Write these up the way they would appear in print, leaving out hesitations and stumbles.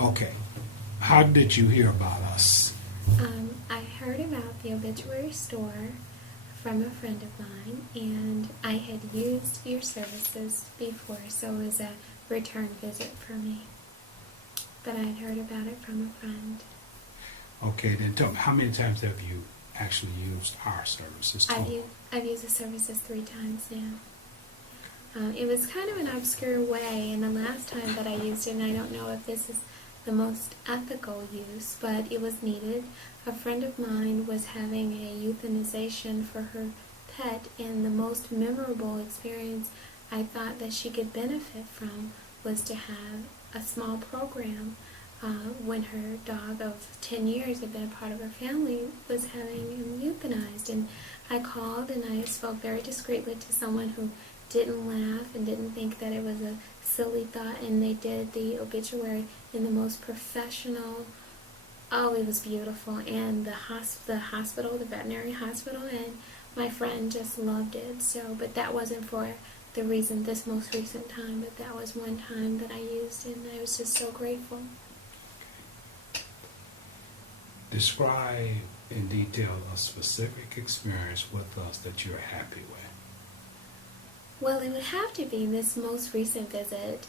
Okay. How did you hear about us? I heard about the obituary store from a friend of mine, and I had used your services before, so it was a return visit for me. But I had heard about it from a friend. Okay, then tell me, how many times have you actually used our services? I've used the services 3 times now. It was kind of an obscure way, and the last time that I used it, and I don't know if this is the most ethical use, but it was needed. A friend of mine was having a euthanization for her pet, and the most memorable experience I thought that she could benefit from was to have a small program when her dog of 10 years had been a part of her family was having him euthanized. And I called and I spoke very discreetly to someone who didn't laugh and didn't think that it was a silly thought, and they did the obituary in the most professional. Oh, it was beautiful, and the hospital, the veterinary hospital, and my friend just loved it. So, but that wasn't for the reason this most recent time, but that was one time that I used it, and I was just so grateful. Describe in detail a specific experience with us that you're happy with. Well, it would have to be this most recent visit.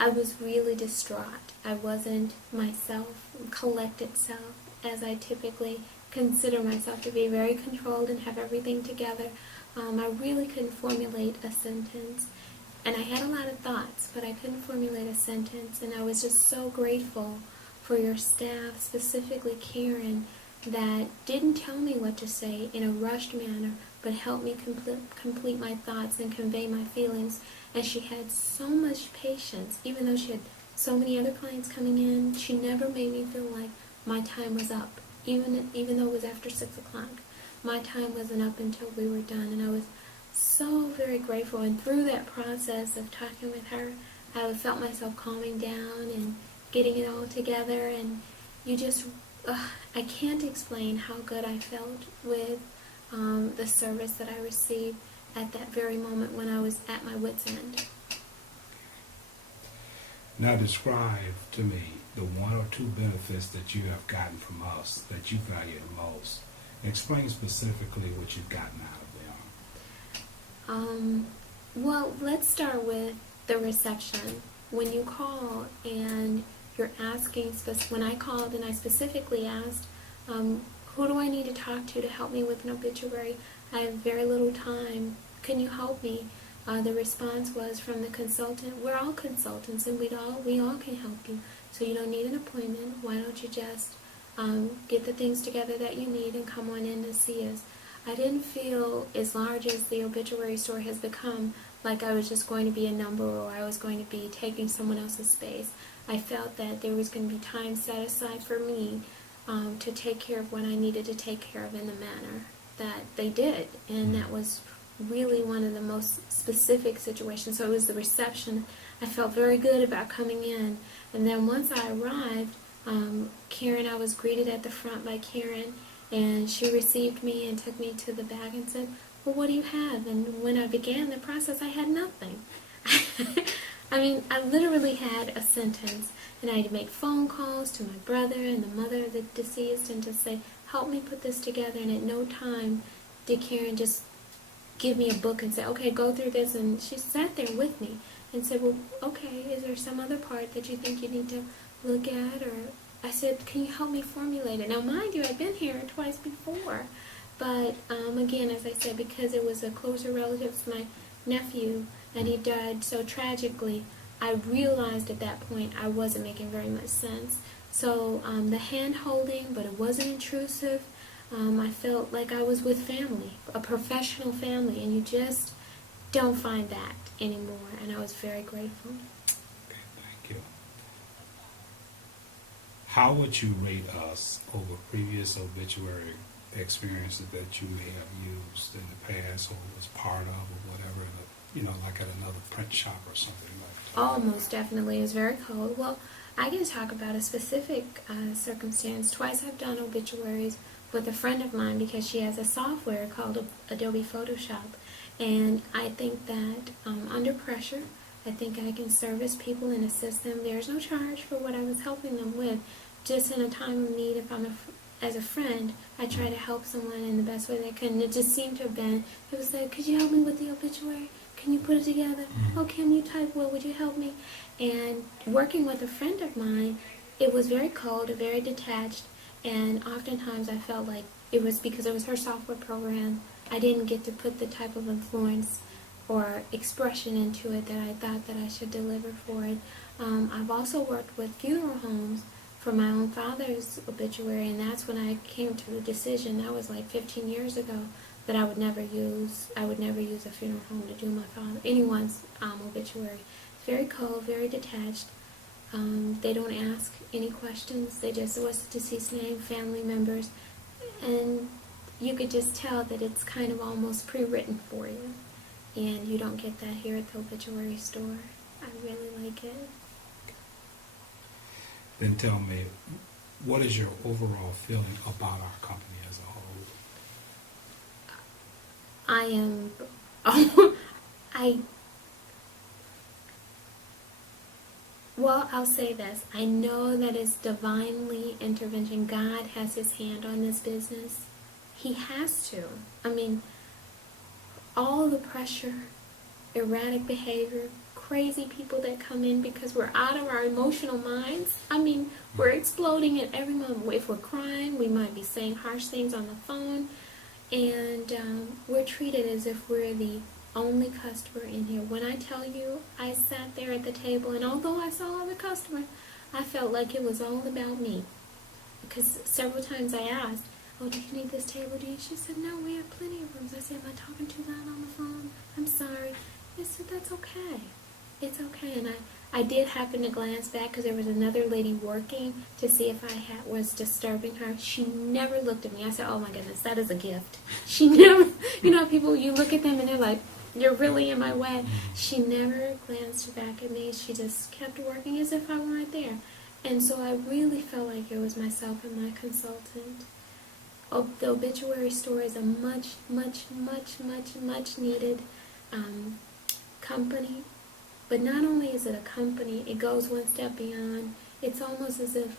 I was really distraught. I wasn't myself, collected self, as I typically consider myself to be, very controlled and have everything together. I really couldn't formulate a sentence, and I had a lot of thoughts, but I couldn't formulate a sentence, and I was just so grateful for your staff, specifically Karen, that didn't tell me what to say in a rushed manner, but helped me complete my thoughts and convey my feelings. And she had so much patience, even though she had so many other clients coming in. She never made me feel like my time was up, even though it was after 6 o'clock. My time wasn't up until we were done, and I was so very grateful. And through that process of talking with her, I felt myself calming down and getting it all together, and you just, I can't explain how good I felt with the service that I received at that very moment when I was at my wit's end. Now describe to me the 1 or 2 benefits that you have gotten from us that you value the most. Explain specifically what you've gotten out of them. Well, let's start with the reception. When you call and you're asking, when I called and I specifically asked, who do I need to talk to help me with an obituary? I have very little time. Can you help me? The response was from the consultant, we're all consultants and we all can help you. So you don't need an appointment. Why don't you just get the things together that you need and come on in to see us? I didn't feel, as large as the obituary store has become, like I was just going to be a number or I was going to be taking someone else's space. I felt that there was going to be time set aside for me to take care of what I needed to take care of in the manner that they did. And that was really one of the most specific situations. So it was the reception. I felt very good about coming in. And then once I arrived, Karen, I was greeted at the front by Karen, and she received me and took me to the bag and said, well, what do you have? And when I began the process, I had nothing. I mean, I literally had a sentence, and I had to make phone calls to my brother and the mother of the deceased and to say, help me put this together. And at no time did Karen just give me a book and say, okay, go through this. And she sat there with me and said, well, okay, is there some other part that you think you need to look at? Or I said, can you help me formulate it? Now, mind you, I've been here twice before. But again, as I said, because it was a closer relative, it's my nephew, and he died so tragically, I realized at that point I wasn't making very much sense. So the hand holding, but it wasn't intrusive. I felt like I was with family, a professional family, and you just don't find that anymore, and I was very grateful. Okay, thank you. How would you rate us over previous obituary experiences that you may have used in the past or was part of or whatever, like at another print shop or something like that? Oh, most definitely. It was very cold. Well, I can talk about a specific circumstance. Twice I've done obituaries with a friend of mine because she has a software called Adobe Photoshop. And I think that under pressure, I think I can service people and assist them. There's no charge for what I was helping them with. Just in a time of need, if as a friend, I try to help someone in the best way that I can. And it just seemed to have been, it was like, could you help me with the obituary? Can you put it together? Oh, can you type? Well, would you help me? And working with a friend of mine, it was very cold, very detached, and oftentimes I felt like it was because it was her software program. I didn't get to put the type of influence or expression into it that I thought that I should deliver for it. I've also worked with funeral homes for my own father's obituary, and that's when I came to the decision, that was like 15 years ago, that I would never use a funeral home to do my father, anyone's obituary. It's very cold, very detached. They don't ask any questions. They just, what's the deceased name, family members, and you could just tell that it's kind of almost pre-written for you. And you don't get that here at the obituary store. I really like it. Then tell me, what is your overall feeling about our company as a whole? I am, well, I'll say this. I know that it's divinely intervention. God has his hand on this business. He has to. I mean, all the pressure, erratic behavior, crazy people that come in because we're out of our emotional minds. I mean, we're exploding at every moment. If we're crying, we might be saying harsh things on the phone, and we're treated as if we're the only customer in here. When I tell you, I sat there at the table, and although I saw other customers, I felt like it was all about me. Because several times I asked, oh, do you need this table? She said, no, we have plenty of rooms. I said, am I talking too loud on the phone? I'm sorry. I said, that's okay. It's okay. And I did happen to glance back because there was another lady working to see if I was disturbing her. She never looked at me. I said, oh my goodness, that is a gift. She never, people, you look at them and they're like, you're really in my way. She never glanced back at me. She just kept working as if I weren't there. And so I really felt like it was myself and my consultant. The obituary store is a much, much, much, much, much needed company. But not only is it a company, it goes one step beyond. It's almost as if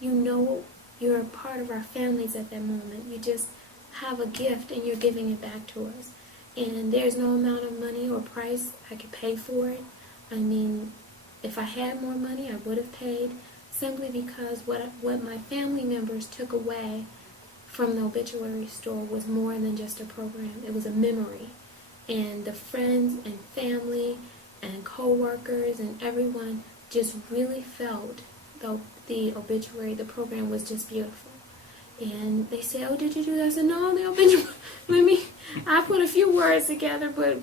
you're a part of our families at that moment. You just have a gift and you're giving it back to us. And there's no amount of money or price I could pay for it. I mean, if I had more money, I would have paid, simply because what my family members took away from the obituary store was more than just a program. It was a memory. And the friends and family and co-workers and everyone just really felt the obituary, the program was just beautiful. And they say, oh, did you do that? I said, no, the obituary, I put a few words together, but,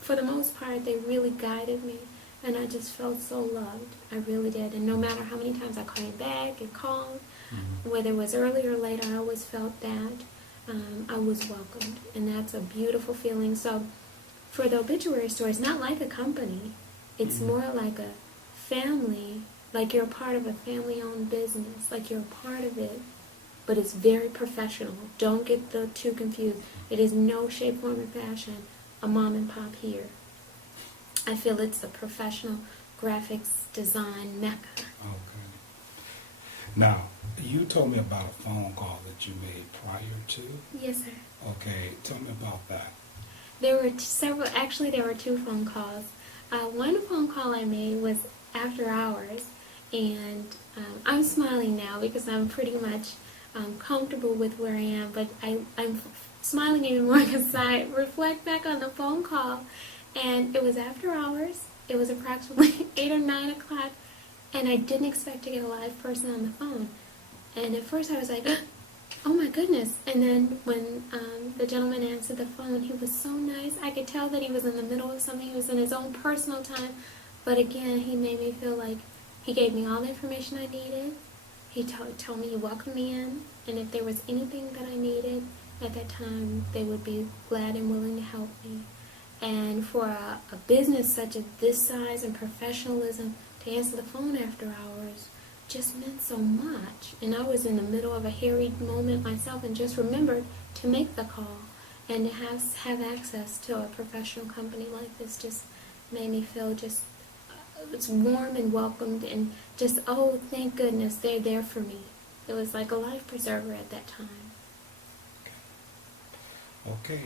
for the most part, they really guided me. And I just felt so loved. I really did. And no matter how many times I came back and called, whether it was early or late, I always felt that I was welcomed. And that's a beautiful feeling. So for the obituary store, it's not like a company. It's more like a family, like you're a part of a family-owned business, like you're a part of it. But it's very professional. Don't get the two confused. It is no shape, form, or fashion a mom and pop here. I feel it's a professional graphics design mecca. Okay. Now, you told me about a phone call that you made prior to. Yes, sir. Okay, tell me about that. There were there were two phone calls. One phone call I made was after hours, and I'm smiling now because I'm pretty much comfortable with where I am, but I'm smiling even more because I reflect back on the phone call, and it was after hours. It was approximately 8 or 9 o'clock, and I didn't expect to get a live person on the phone. And at first I was like, oh my goodness. And then when the gentleman answered the phone, he was so nice. I could tell that he was in the middle of something. He was in his own personal time. But again, he made me feel like he gave me all the information I needed. He told me he welcomed me in, and if there was anything that I needed at that time, they would be glad and willing to help me. And for a business such as this size and professionalism, to answer the phone after hours just meant so much. And I was in the middle of a harried moment myself and just remembered to make the call. And to have access to a professional company like this just made me feel just it's warm and welcomed, and just, oh, thank goodness they're there for me. It was like a life preserver at that time. Okay.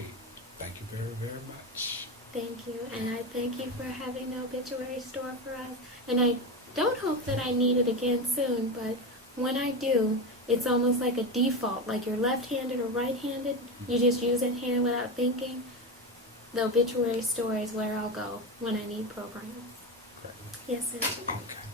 Thank you very, very much. Thank you, and I thank you for having the obituary store for us. And I don't hope that I need it again soon, but when I do, it's almost like a default, like you're left-handed or right-handed, you just use that hand without thinking. The obituary store is where I'll go when I need programs. Great. Yes, sir. Okay.